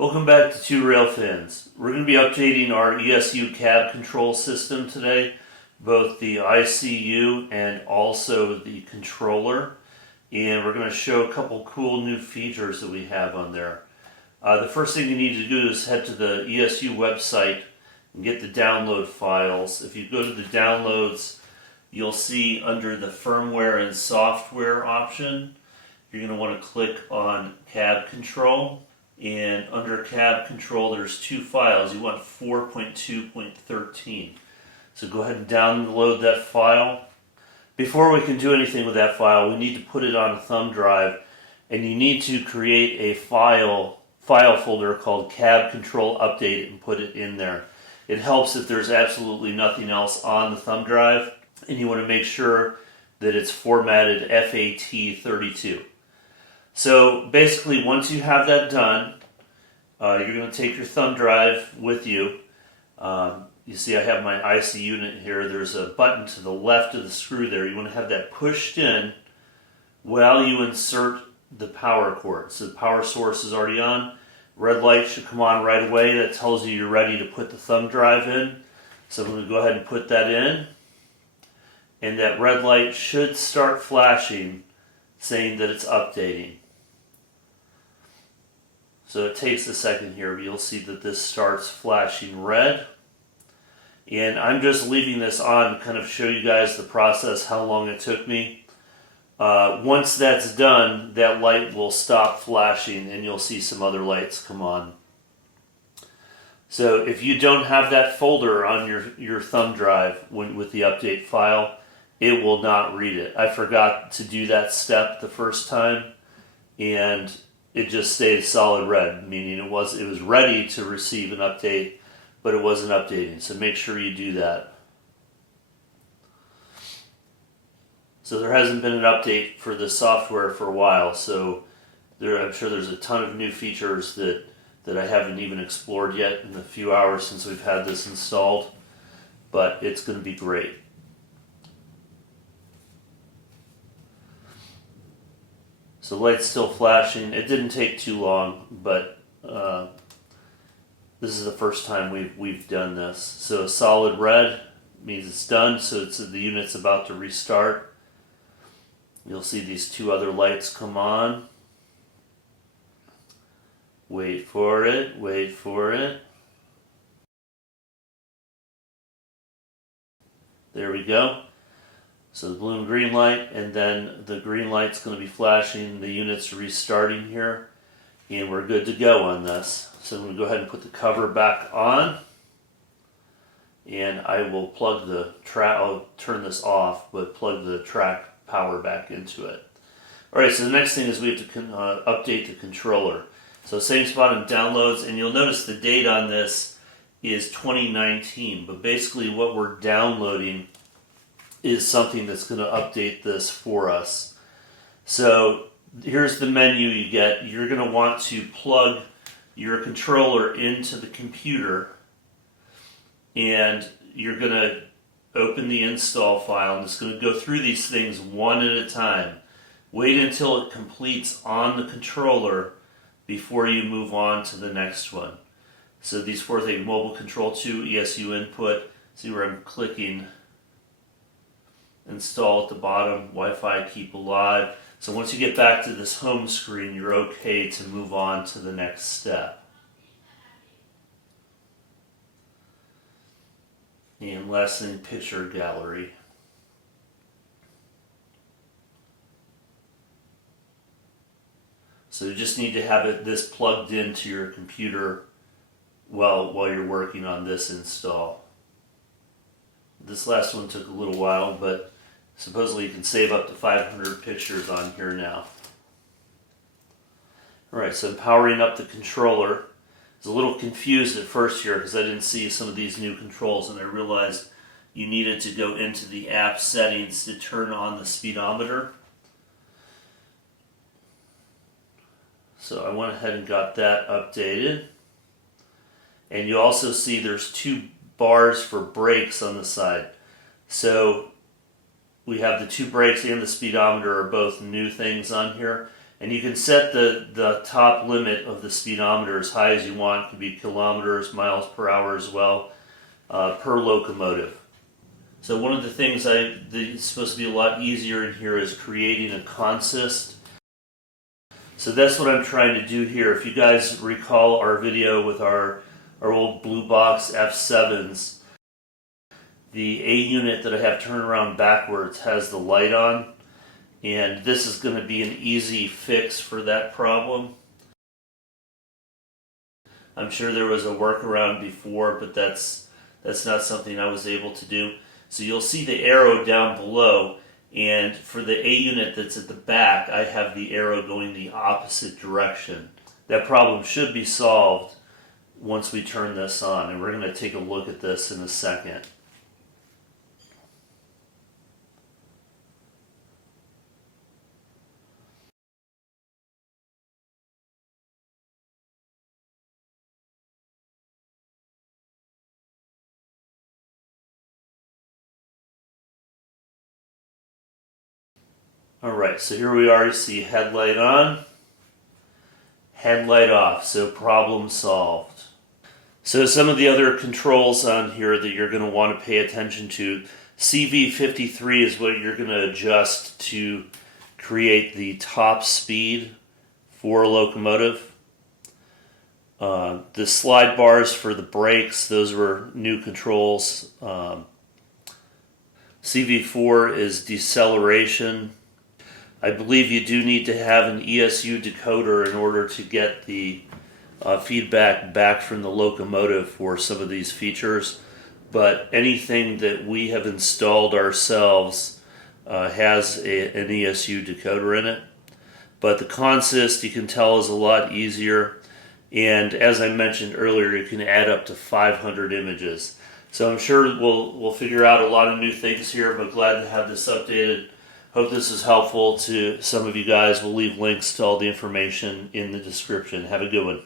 Welcome back to Two Rail Fans. We're going to be updating our ESU CabControl system today, both the ICU and also the controller. And we're going to show a couple cool new features that we have on there. The first thing you need to do is head to the ESU website and get the download files. If you go to the downloads, you'll see under the firmware and software option, you're going to want to click on CabControl. And under CabControl, there's two files. You want 4.2.13. So go ahead and download that file. Before we can do anything with that file, we need to put it on a thumb drive, and you need to create a file folder called CabControlUpdate and put it in there. It helps if there's absolutely nothing else on the thumb drive, and you want to make sure that it's formatted FAT32. So basically, once you have that done, you're going to take your thumb drive with you. You see I have my IC unit here. There's a button to the left of the screw there. You want to have that pushed in while you insert the power cord. So the power source is already on. Red light should come on right away. That tells you you're ready to put the thumb drive in. So I'm going to go ahead and put that in. And that red light should start flashing, saying that it's updating. So it takes a second here, but you'll see that this starts flashing red. And I'm just leaving this on to kind of show you guys the process, how long it took me. Once that's done, that light will stop flashing and you'll see some other lights come on. So if you don't have that folder on your thumb drive with the update file, it will not read it. I forgot to do that step the first time, and it just stayed solid red, meaning it was ready to receive an update, but it wasn't updating. So make sure you do that. So there hasn't been an update for the software for a while, so I'm sure there's a ton of new features that I haven't even explored yet in the few hours since we've had this installed, but it's going to be great. So the light's still flashing. It didn't take too long, but this is the first time we've done this. So solid red means it's done, so the unit's about to restart. You'll see these two other lights come on. Wait for it, wait for it. There we go. So the blue and green light, and then the green light's going to be flashing. The unit's restarting here, and we're good to go on this. So I'm going to go ahead and put the cover back on, and I will plug the track. I'll turn this off, but plug the track power back into it. All right. So the next thing is we have to update the controller. So same spot in downloads, and you'll notice the date on this is 2019. But basically, what we're downloading is something that's going to update this for us. So here's the menu you get. You're going to want to plug your controller into the computer, and you're going to open the install file, and it's going to go through these things one at a time. Wait until it completes on the controller before you move on to the next one. So these four things: Mobile Controll II, ESU input. See where I'm clicking install at the bottom, Wi-Fi keep alive. So once you get back to this home screen, you're okay to move on to the next step. And last thing, picture gallery. So you just need to have this plugged into your computer while you're working on this install. This last one took a little while, but supposedly you can save up to 500 pictures on here now. Alright, so I'm powering up the controller. I was a little confused at first here because I didn't see some of these new controls, and I realized you needed to go into the app settings to turn on the speedometer. So I went ahead and got that updated. And you also see there's two bars for brakes on the side. So we have the two brakes and the speedometer are both new things on here. And you can set the top limit of the speedometer as high as you want. It could be kilometers, miles per hour as well, per locomotive. So one of the things that's supposed to be a lot easier in here is creating a consist. So that's what I'm trying to do here. If you guys recall our video with our old blue box F7s, the A unit that I have turned around backwards has the light on, and this is going to be an easy fix for that problem. I'm sure there was a workaround before, but that's not something I was able to do. So you'll see the arrow down below, and for the A unit that's at the back, I have the arrow going the opposite direction. That problem should be solved once we turn this on, and we're going to take a look at this in a second. Alright, so here we are. You see headlight on, headlight off, so problem solved. So some of the other controls on here that you're going to want to pay attention to. CV53 is what you're going to adjust to create the top speed for a locomotive. The slide bars for the brakes, those were new controls. CV4 is deceleration. I believe you do need to have an ESU decoder in order to get the feedback back from the locomotive for some of these features, but anything that we have installed ourselves has an ESU decoder in it. But the consist, you can tell, is a lot easier, and as I mentioned earlier, you can add up to 500 images. So I'm sure we'll figure out a lot of new things here, but glad to have this updated. Hope this is helpful to some of you guys. We'll leave links to all the information in the description. Have a good one.